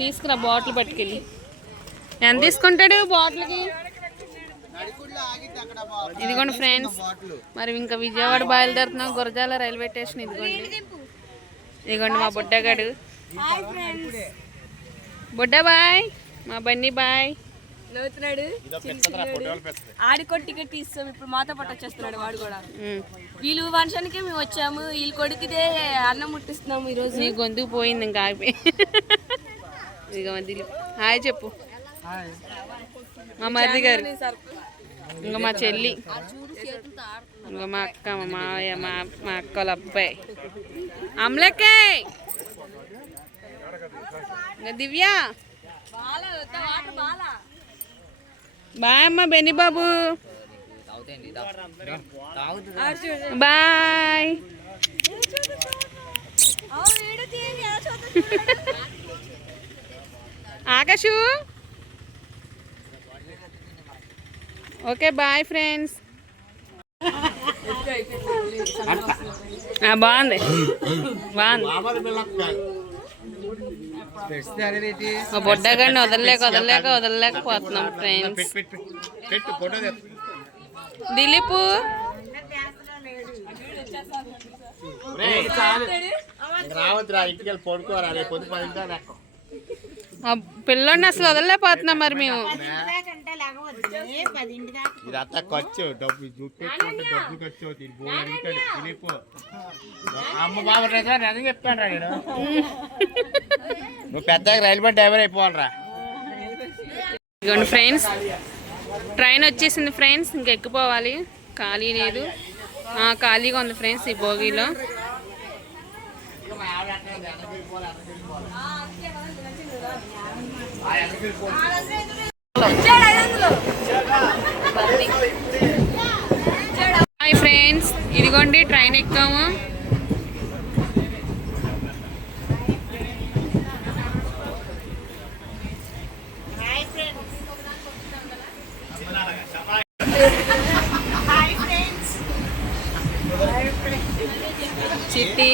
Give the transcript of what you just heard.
తీసుకురా బాటిల్ పట్టుకెళ్ళి. ఎంత తీసుకుంటాడు బాటిల్కి? ఇదిగోండి ఫ్రెండ్స్, మరి ఇంకా విజయవాడ బయలుదేరుతున్నాం. Gurazala railway station. ఇదిగోండి మా బుడ్డగాడు. బుడ్డ బాయ్, మా బన్నీ బాయ్. ఆడికో టికెట్ తీస్తాం. ఇప్పుడు మాతో పాటు వచ్చేస్తున్నాడు వాడు కూడా. వీళ్ళు ఫంక్షన్కి మేము వచ్చాము. వీళ్ళు కొడుకుదే అన్నం ముట్టిస్తున్నాము ఈరోజు. నీ గొంతుకు పోయింది ఇంకా ఆగిపోయి. ఇదిగో దిలీప్ హాయ్ చెప్పు. మా మరిది గారు, ఇంకా మా చెల్లి, ఇంకా మా అక్క, మా మావయ్య, మా అక్కల అబ్బాయి అమ్లకే, ఇంకా దివ్య. బాయ్ అమ్మ బెన్ని బాబు. Bye. Akash. Okay bye friends. బాగుంది బాగుంది. మా బొడ్డగాడిని వదలలేకపోతున్నాం ఫ్రెండ్స్. దిలీప్ పిల్లోడిని అసలు వదలలేకపోతున్నాం మరి మేము. ఇదంతా ఖర్చు, డబ్బు డబ్బు ఖర్చు అవుతుంది. అమ్మ బాబు చెప్తాను రా, నేను నువ్వు పెద్దగా రైల్వే డ్రైవర్ అయిపోవాలరా. ఇదిగోండి ఫ్రెండ్స్, ట్రైన్ వచ్చేసింది ఫ్రెండ్స్. ఇంక ఎక్కిపోవాలి. ఖాళీ లేదు, ఖాళీగా ఉంది ఫ్రెండ్స్ ఈ బోగిలో. హాయ్ ఫ్రెండ్స్, ఇదిగోండి ట్రైన్ ఎక్కాము. చిట్టి